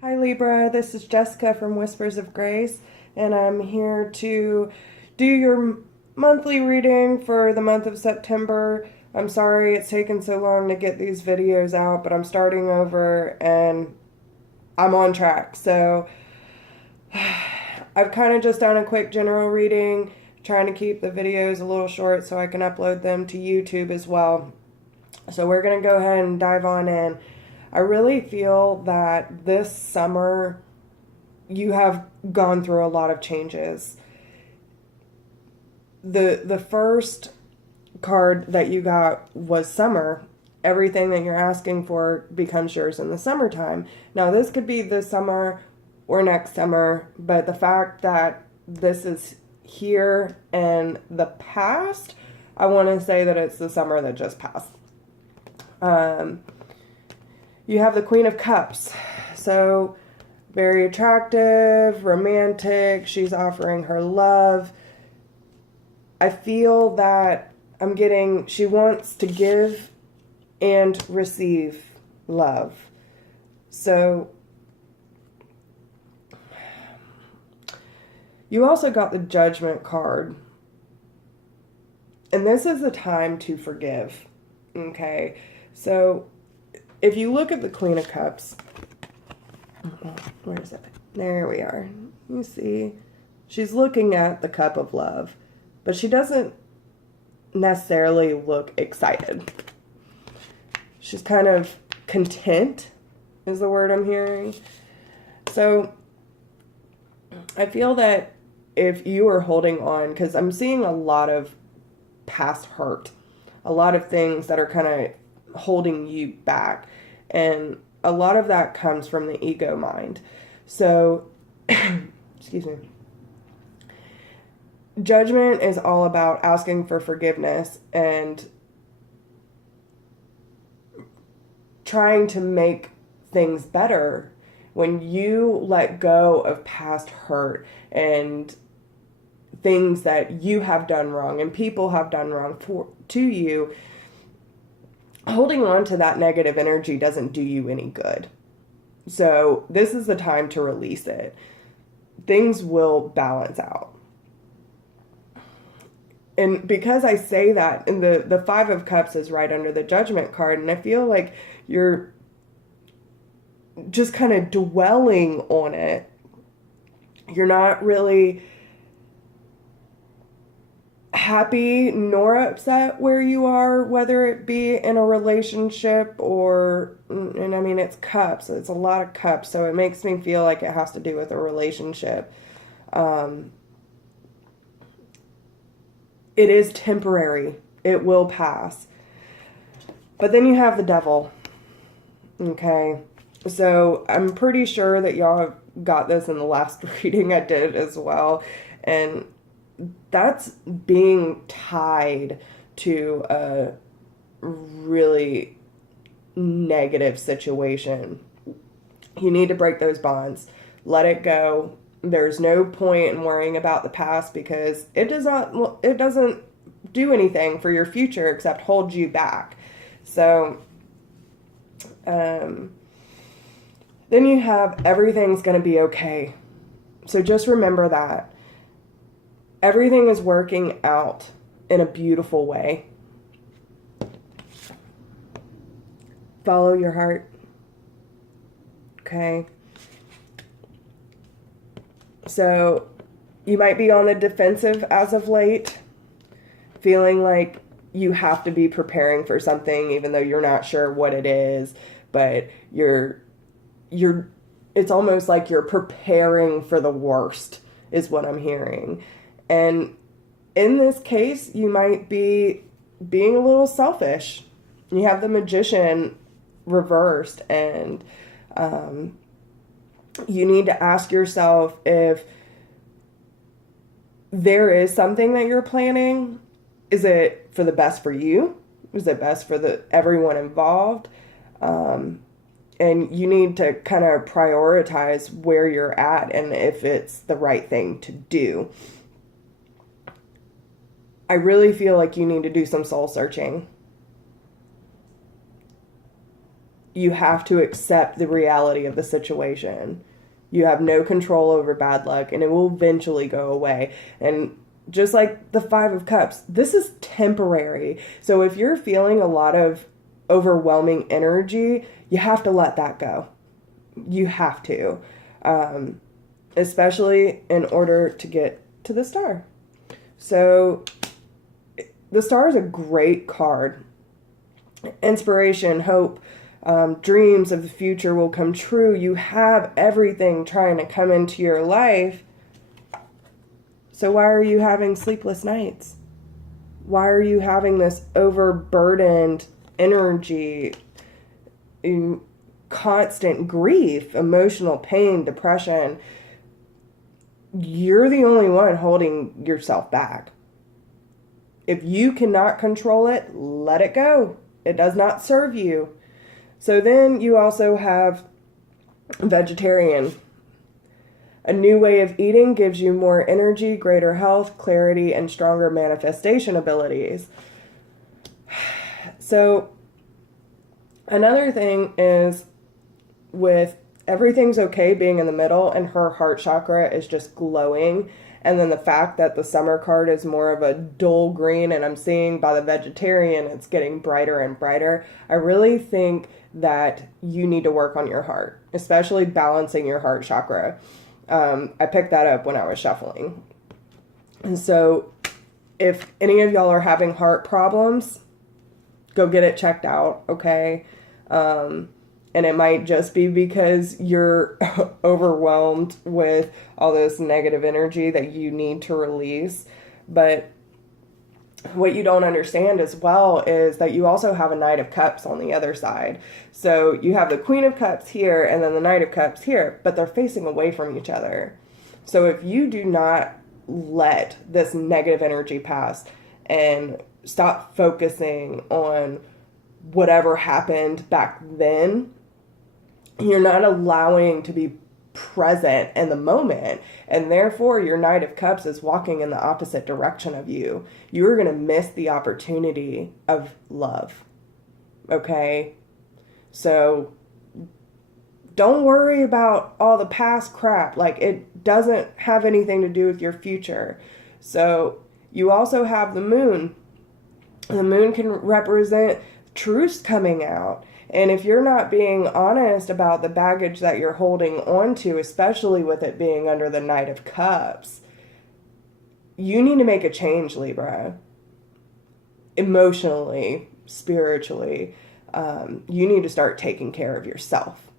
Hi Libra, this is Jessica from Whispers of Grace, and I'm here to do your monthly reading for the month of September. I'm sorry it's taken so long to get these videos out, but I'm starting over and I'm on track. So I've kind of just done a quick general reading, trying to keep the videos a little short so I can upload them to YouTube as well. So we're going to go ahead and dive on in. I really feel that this summer you have gone through a lot of changes. The first card that you got was summer. Everything that you're asking for becomes yours in the summertime. Now this could be this summer or next summer, but the fact that this is here in the past, I want to say that it's the summer that just passed. You have the Queen of Cups. So, very attractive, romantic. She's offering her love. I feel that she wants to give and receive love. So, you also got the Judgment card. And this is the time to forgive. Okay? So, if you look at the Queen of Cups, where is it? There we are. You see, she's looking at the cup of love, but she doesn't necessarily look excited. She's kind of content, is the word I'm hearing. So I feel that if you are holding on, because I'm seeing a lot of past hurt, a lot of things that are kind of holding you back, and a lot of that comes from the ego mind. So excuse me, Judgment is all about asking for forgiveness and trying to make things better. When you let go of past hurt and things that you have done wrong and people have done wrong to you, holding on to that negative energy doesn't do you any good. So this is the time to release it. Things will balance out. And because I say that, and the Five of Cups is right under the Judgment card, and I feel like you're just kind of dwelling on it. You're not really happy nor upset where you are, whether it be in a relationship or, and I mean, it's cups. It's a lot of cups, so it makes me feel like it has to do with a relationship. It is temporary. It will pass. But then you have the Devil. Okay. So I'm pretty sure that y'all got this in the last reading I did as well. And that's being tied to a really negative situation. You need to break those bonds. Let it go. There's no point in worrying about the past because it doesn't do anything for your future except hold you back. So then you have everything's going to be okay. So just remember that. Everything is working out in a beautiful way. Follow your heart. Okay? So you might be on the defensive as of late, feeling like you have to be preparing for something even though you're not sure what it is, but it's almost like you're preparing for the worst is what I'm hearing. And in this case, you might be being a little selfish. You have the Magician reversed, and you need to ask yourself if there is something that you're planning. Is it for the best for you? Is it best for everyone involved? And you need to kind of prioritize where you're at and if it's the right thing to do. I really feel like you need to do some soul searching. you have to accept the reality of the situation. You have no control over bad luck, and it will eventually go away. And just like the Five of Cups, this is temporary. So if you're feeling a lot of overwhelming energy, you have to let that go. You have to. Especially in order to get to the Star. So the Star is a great card. Inspiration, hope, dreams of the future will come true. You have everything trying to come into your life. So why are you having sleepless nights? Why are you having this overburdened energy, constant grief, emotional pain, depression? You're the only one holding yourself back. If you cannot control it, let it go. It does not serve you. So then you also have vegetarian. A new way of eating gives you more energy, greater health, clarity, and stronger manifestation abilities. So another thing is with everything's okay being in the middle and her heart chakra is just glowing. And then the fact that the summer card is more of a dull green, and I'm seeing by the vegetarian it's getting brighter and brighter. I really think that you need to work on your heart, especially balancing your heart chakra. I picked that up when I was shuffling. And so if any of y'all are having heart problems, go get it checked out, okay? And it might just be because you're overwhelmed with all this negative energy that you need to release. But what you don't understand as well is that you also have a Knight of Cups on the other side. So you have the Queen of Cups here and then the Knight of Cups here, but they're facing away from each other. So if you do not let this negative energy pass and stop focusing on whatever happened back then, you're not allowing to be present in the moment, and therefore your Knight of Cups is walking in the opposite direction of you. You're going to miss the opportunity of love. Okay? So don't worry about all the past crap. Like, it doesn't have anything to do with your future. So you also have the moon. The moon can represent truths coming out. And if you're not being honest about the baggage that you're holding on to, especially with it being under the Knight of Cups, you need to make a change, Libra. Emotionally, spiritually, you need to start taking care of yourself.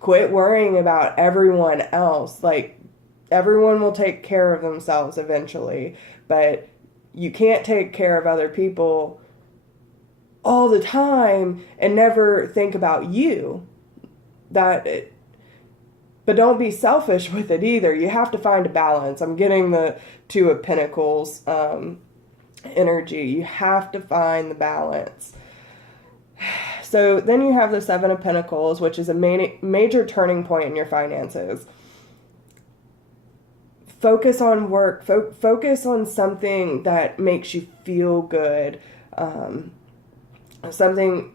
Quit worrying about everyone else. Like, everyone will take care of themselves eventually, but you can't take care of other people all the time and never think about you. But don't be selfish with it either. You have to find a balance. I'm getting the Two of Pentacles energy. You have to find the balance. So then you have the Seven of Pentacles, which is a major turning point in your finances. Focus on work. Focus on something that makes you feel good. Something,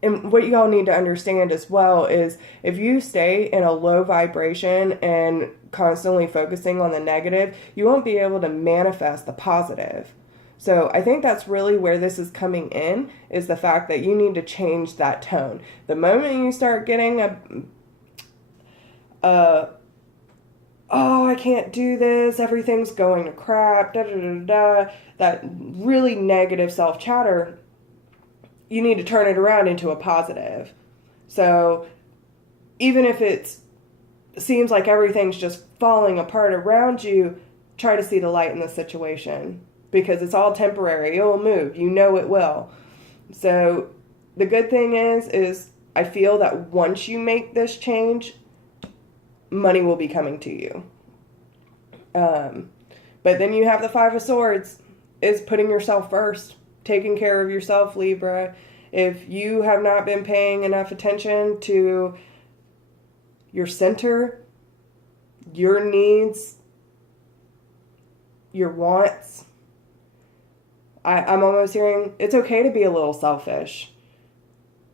and what you all need to understand as well is if you stay in a low vibration and constantly focusing on the negative, you won't be able to manifest the positive. So I think that's really where this is coming in, is the fact that you need to change that tone. The moment you start getting oh, I can't do this, everything's going to crap, that really negative self-chatter, you need to turn it around into a positive. So even if it seems like everything's just falling apart around you, try to see the light in the situation, because it's all temporary. It will move. You know it will. So the good thing is I feel that once you make this change, money will be coming to you. But then you have the Five of Swords, is putting yourself first. Taking care of yourself, Libra. If you have not been paying enough attention to your center, your needs, your wants, I'm almost hearing it's okay to be a little selfish.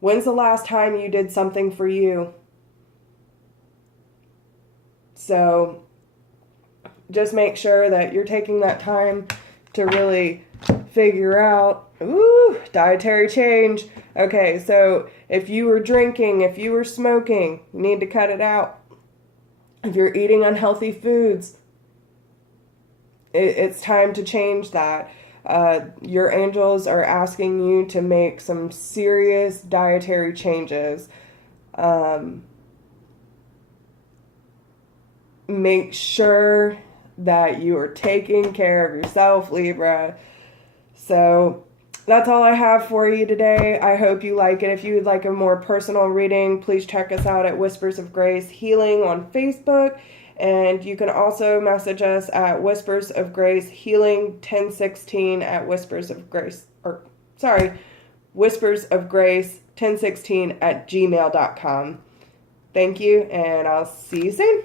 When's the last time you did something for you? So just make sure that you're taking that time to really figure out, dietary change. Okay, so if you were drinking, if you were smoking, you need to cut it out. If you're eating unhealthy foods, it's time to change that. Your angels are asking you to make some serious dietary changes. Make sure that you are taking care of yourself, Libra. So that's all I have for you today. I hope you like it. If you would like a more personal reading, please check us out at Whispers of Grace Healing on Facebook. And you can also message us at Whispers of Grace Healing 1016 at Whispers of Grace 1016 at gmail.com. Thank you, and I'll see you soon.